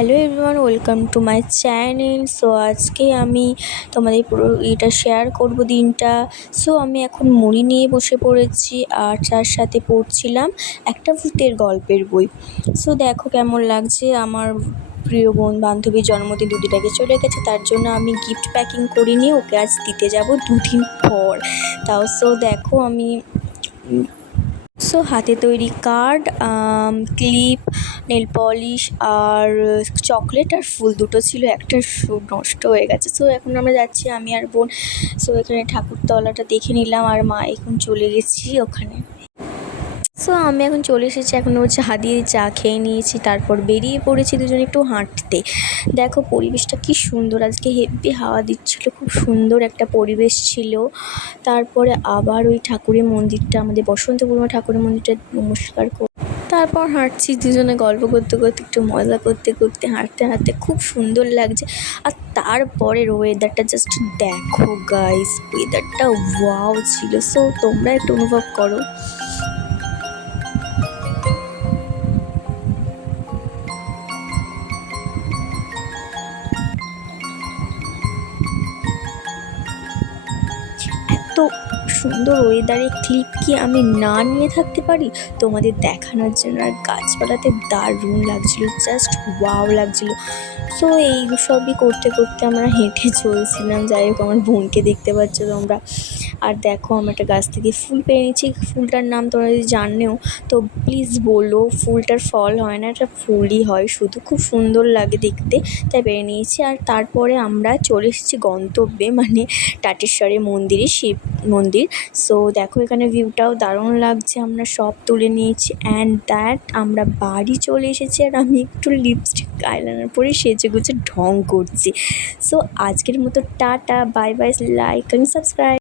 Hello everyone, welcome to my channel. So আজকে আমি তোমাদের পুরো এটা শেয়ার করব দিনটা। সো আমি এখন মুড়ি নিয়ে বসে পড়েছি আর তার সাথে পড়ছিলাম একটা ভূতের গল্পের বই। সো দেখো কেমন লাগছে। আমার প্রিয় বান্ধবীর জন্মদিন দুদিন আগে চলে গেছে, তার জন্য আমি গিফট প্যাকিং করিনি, ওকে আজ দিতে যাব দুদিন পর। তাও সো দেখো আমি হাতে তৈরি কার্ড, ক্লিপ, নেল পলিশ আর চকলেট আর ফুল দুটো ছিল, একটা নষ্ট হয়ে গেছে। সো এখন আমরা যাচ্ছি আমি আর বোন। সো এখানে ঠাকুরতলাটা দেখে নিলাম আর মা এখন চলে গেছি ওখানে। সো আমি এখন চলে এসেছি, এখন চা দিয়ে চা খেয়ে নিয়েছি, তারপর বেরিয়ে পড়েছি দুজনে একটু হাঁটতে। দেখো পরিবেশটা কি সুন্দর, আজকে হেব্বি হাওয়া দিচ্ছিল, খুব সুন্দর একটা পরিবেশ ছিল। তারপরে আবার ওই ঠাকুরের মন্দিরটা, আমাদের বসন্তপুরমা ঠাকুরের মন্দিরটা নমস্কার করে তারপর হাঁটছি দুজনে, গল্প করতে করতে, একটু মজা করতে করতে, হাঁটতে হাঁটতে খুব সুন্দর লাগছে। আর তারপরের ওয়েদারটা জাস্ট দেখো গাইস, ওয়েদারটা ওয়াও ছিল। সো তোমরা একটু অনুভব করো। এত সুন্দর ওয়েদারে ক্লিপ কি আমি না নিয়ে থাকতে পারি তোমাদের দেখানোর জন্য। আর গাছপালাতে দারুণ লাগছিল, জাস্ট ওয়াও লাগছিল। সো এই সবই করতে করতে আমরা হেঁটে চলছিলাম। যাই হোক, আমার বোনকে দেখতে পাচ্ছ তোমরা। আর দেখো আমি একটা গাছ থেকে ফুল পেয়ে নিয়েছি, ফুলটার নাম তোমরা যদি জানেও তো প্লিজ বলো। ফুলটার ফল হয় না, এটা ফুলই হয় শুধু, খুব সুন্দর লাগে দেখতে, তাই পেয়ে নিয়েছি। আর তারপরে আমরা চলে এসেছি গন্তব্যে, মানে টাটেশ্বরের মন্দিরে, শিব মন্দির। সো দেখো এখানে ভিউটাও দারুণ লাগছে, আমরা সব তুলে নিয়েছি। অ্যান্ড দ্যাট আমরা বাড়ি চলে এসেছি আর আমি একটু লিপস্টিক আইলাইনার পরে সেজে গুজে ঢং করছি। সো আজকের মতো tata, bye bye, like and subscribe.